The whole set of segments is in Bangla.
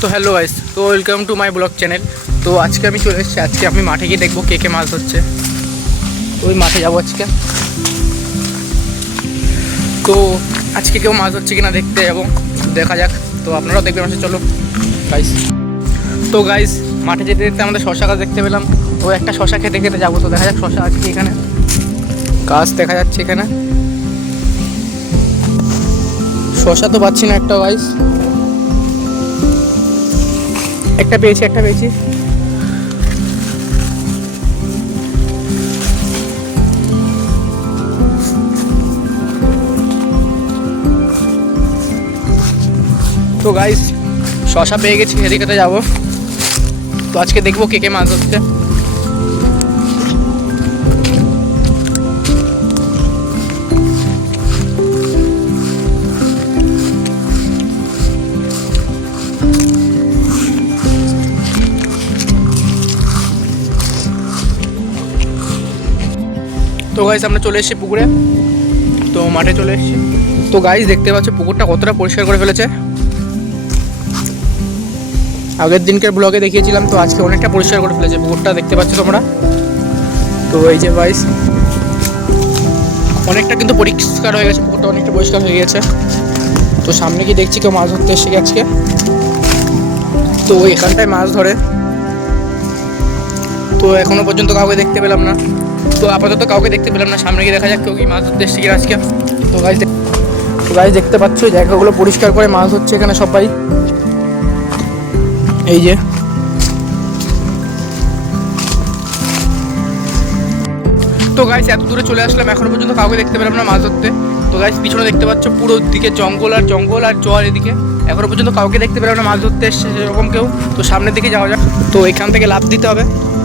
তো হ্যালো গাইস, তো welcome to my blog channel. তো আজকে আমি চলে এসেছি। আজকে আমি মাঠে গিয়ে দেখবো কে কে মাছ ধরছে। তো ওই মাঠে যাবো আজকে। তো আজকে কেউ মাছ ধরছে কিনা দেখতে যাবো, দেখা যাক। তো আপনারাও দেখবেন মাসে, চলো গাইস। তো গাইস, মাঠে যেতে যেতে আমাদের শশা গাছ দেখতে পেলাম। তো একটা শশা খেতে খেতে যাবো। তো দেখা যাক শশা আছে কি এখানে। গাছ দেখা যাচ্ছে এখানে, শশা তো পাচ্ছি না একটা গাইস। একটা পেয়েছি। তো গাইস, শশা পেয়ে গেছি, এদিকে যাবো। তো আজকে দেখবো কে কে মাছ ধরছে। তো গাইস, আমরা চলে এসেছি পুকুরে। তো মাঠে চলে এসেছি। তো গাইস, দেখতে পাচ্ছ পুকুরটা কতটা পরিষ্কার করে ফেলেছে। আগের দিনকার ব্লগে দেখিয়েছিলাম, তো আজকে অনেকটা পরিষ্কার করে ফেলেছে পুকুরটা, দেখতে পাচ্ছ তোমরা। তো এই যে গাইস, অনেকটা কিন্তু পরিষ্কার হয়ে গেছে পুকুরটা, অনেকটা পরিষ্কার হয়ে গেছে। তো সামনে কি দেখছি কেউ মাছ ধরতে এসে আজকে। তো এখানটায় মাছ ধরে। তো এখনো পর্যন্ত কাউকে দেখতে পেলাম না। তো আপাতত কাউকে দেখতে পেলাম না। সামনে গিয়ে দেখা যাক কেউ কি মাছ ধরতে এসছে কিনা আজকে। তো গাইস দেখতে পাচ্ছ জায়গাগুলো পরিষ্কার করে মাছ ধরছে এখানে সবাই। এই যে তো গাইস, এত দূরে চলে আসলাম, এখনো পর্যন্ত কাউকে দেখতে পেলাম না মাছ ধরতে। তো গাইস, পিছনে দেখতে পাচ্ছ পুরো দিকে জঙ্গল আর জল এদিকে। এখনো পর্যন্ত কাউকে দেখতে পেলাম না মাছ ধরতে এসছে সেরকম কেউ। তো সামনের দিকে যাওয়া যাক। তো এখান থেকে লাফ দিতে হবে।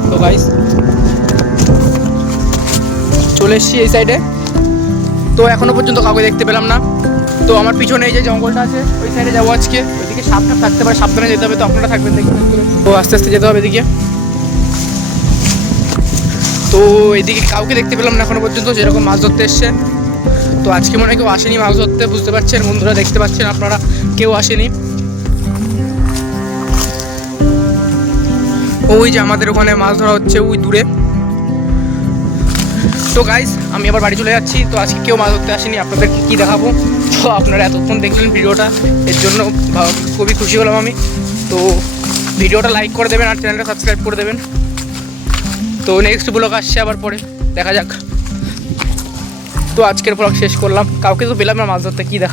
তো গাইস, চলে এসছি এই সাইডে। তো এখনো পর্যন্ত কাউকে দেখতে পেলাম না। তো আমার পিছনে এই যে জঙ্গলটা আছে, ওই সাইডে যাবো আজকে। ওইদিকে সাবধান থাকতে পারে, সাবধানে যেতে হবে। তো আপনারা থাকবেন দেখবেন। তো আস্তে আস্তে যেতে হবে এদিকে। তো এদিকে কাউকে দেখতে পেলাম না এখনো পর্যন্ত যেরকম মাছ ধরতে এসছে। তো আজকে মনে হয় কেউ আসেনি মাছ ধরতে, বুঝতে পারছেন বন্ধুরা, দেখতে পাচ্ছেন আপনারা, কেউ আসেনি। ওই যে আমাদের ওখানে মাছ ধরা হচ্ছে ওই দূরে। তো গাইস, আমি আবার বাড়ি চলে যাচ্ছি। তো আজকে কেউ মাছ ধরতে আসেনি, আপনাদেরকে কী দেখাবো। তো আপনারা এতক্ষণ দেখলেন ভিডিওটা, এর জন্য খুবই খুশি হলাম আমি। তো ভিডিওটা লাইক করে দেবেন আর চ্যানেলটা সাবস্ক্রাইব করে দেবেন। তো নেক্সট ব্লগ আসছে আবার পরে, দেখা যাক। তো আজকের ব্লগ শেষ করলাম। কাউকে তো পেলাম না মাছ ধরতে, কী দেখাবো।